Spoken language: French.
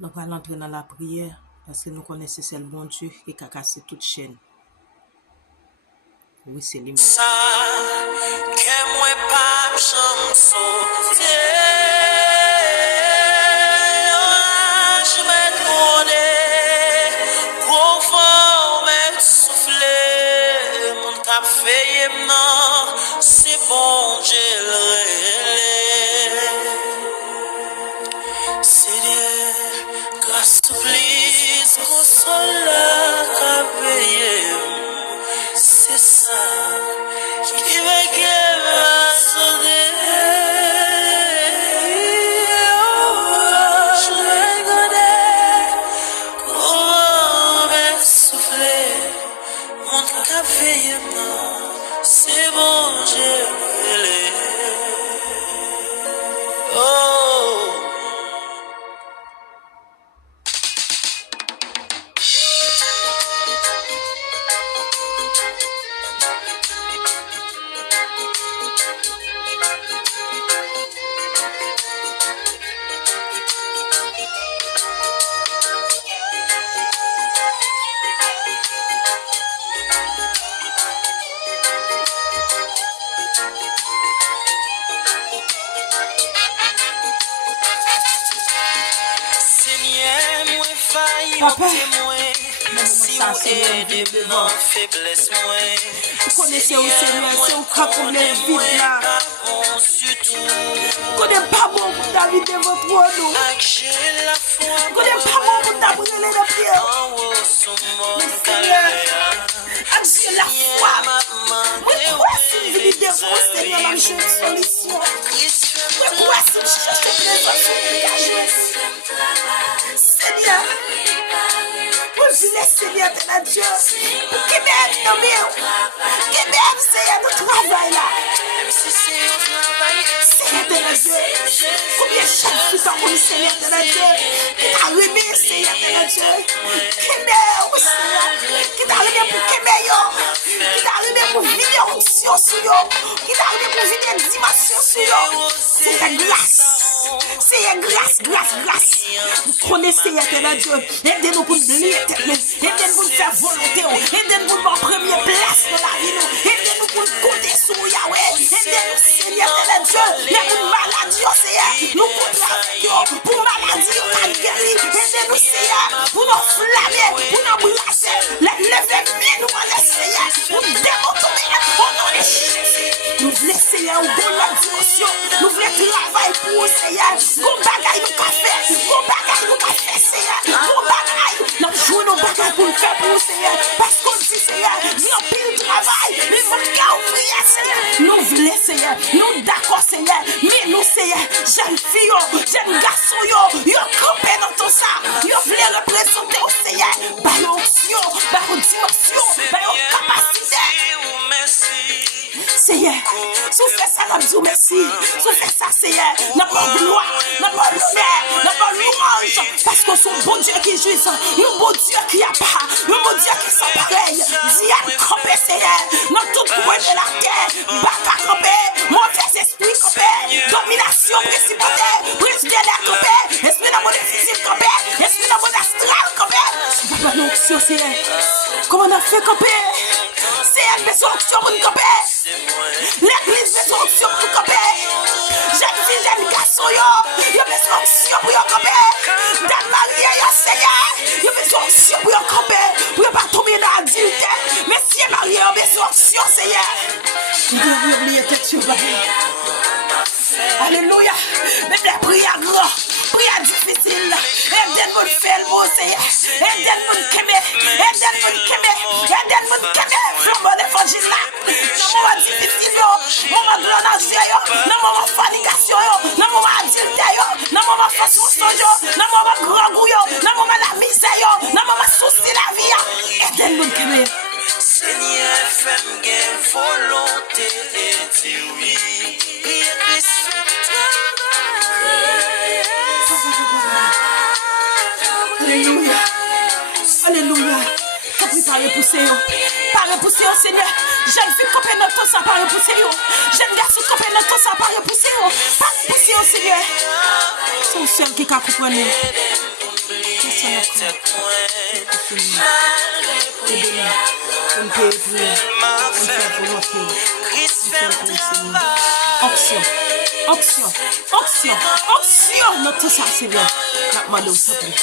Nous allons entrer dans la prière parce que nous connaissons c'est le bon Dieu qui a cassé toute chaîne. Oui, c'est lui. Ça, que moi pas chanson. Je me connais, profond, me souffler, mon café non, c'est bon, j'ai le Seigneur, grâce please, console la café, c'est ça. Qui me guérit, je me connais, comment me souffler, mon café, c'est bon, j'ai brûlé. Oh. Papa, si vous aidez devant faiblesse, vous connaissez au Seigneur, c'est au cas qu'on est vide là. Vous connaissez pas bon pour David de votre trône. Vous connaissez pas bon pour David de la pierre. Mais Seigneur, j'ai la foi. Mais pourquoi si vous venez devant le Seigneur, la jeune solution? Mais pourquoi si vous cherchez présence, Seigneur? Pour le Seigneur de la Dieu, pour qu'il m'aime nos murs, qu'il m'aime, Seigneur, notre travail là. Seigneur de la Dieu, combien chaque fois pour le Seigneur de la Dieu, qui t'a remis, Seigneur de la Dieu, qui m'aime, Seigneur, qui t'a remis pour qu'il m'aime, qui t'a remis pour vivre en onction sur eux, qui t'a remis pour vivre en dimension sur eux. C'est la grâce. Seigneur, grâce. Vous connaissez, Seigneur de la Dieu, aidez-nous pour oublier éternel, aidez-nous pour faire volonté, aidez-nous pour prendre première place dans la vie, aidez-nous pour compter sur Yahweh, aidez-nous, Seigneur de la Dieu, les maladies, Seigneur, nous contrarions pour maladie, on guéri, aidez-nous, Seigneur, pour nous flammer, pour nous brasser, les lever, nous allons, Seigneur, pour démontrer, au nom de Jésus. Nous voulons, Seigneur, nous voulons la dimension, nous voulons travailler pour vous, Seigneur, qu'on bagaille nous café, qu'on bagaille nous café, Seigneur, qu'on bagaille, nous jouons nos bagailles pour le faire pour vous, Seigneur, parce qu'on dit, Seigneur, nous pile travail, mais vous ne prier, Seigneur, nous voulons, Seigneur, nous d'accord, Seigneur, mais nous, Seigneur, jeunes filles, jeunes garçons, ils ont campé dans tout ça, ils voulaient représenter au Seigneur, par l'onction, par une dimension, par une capacité. Seigneur, si vous faites ça, nous disons merci. Si vous faites ça, Seigneur, nous pas gloire, nous pas l'honneur, nous pas louange, parce que c'est un bon Dieu qui juge, un bon Dieu qui a pas, un bon Dieu qui sont pareils. Diane campé, Seigneur, dans tout coin de la terre, Baka campé, mauvais esprit campé, domination principauté, président campé, esprit dans mon physique campé, esprit dans mon astral campé. Papa, nous, Seigneur, comment on a fait campé? C'est une besoin pour nous camper. L'église besoin pour nous camper. Jeune fille, jeune garçon, il y a besoin pour nous camper. Dame Marie, Seigneur, il y a besoin pour nous camper. Pour ne pas tomber dans l'adultère. Mais si Marie, il y a besoin, Seigneur. Nous devons oublier que tu vas. Alléluia. Même la prière grand. Prière difficile. Aidez-nous de faire le mot, Seigneur. Aidez-nous de quémer. Aidez-nous de quémer. Aidez-nous de quémer. Flambeau l'évangile là. Dans moment difficile, moment glonage, dans moment fornication, dans moment adultère, dans moment fausse mensonge, dans moment grand goût, dans moment la misère, dans moment souci la vie. Aidez-nous de quémer. Seigneur, fais-moi gain volonté et dis oui. Alléluia. Alléluia. Pas repousser. Pas repousser, Seigneur. Jeune fille, copée notre sang, pas repousser. Jeune garçon, copée notre sang, pas repousser. Pas repousser, Seigneur. C'est le seul qui a compris. Option, not to say, not my dose of it.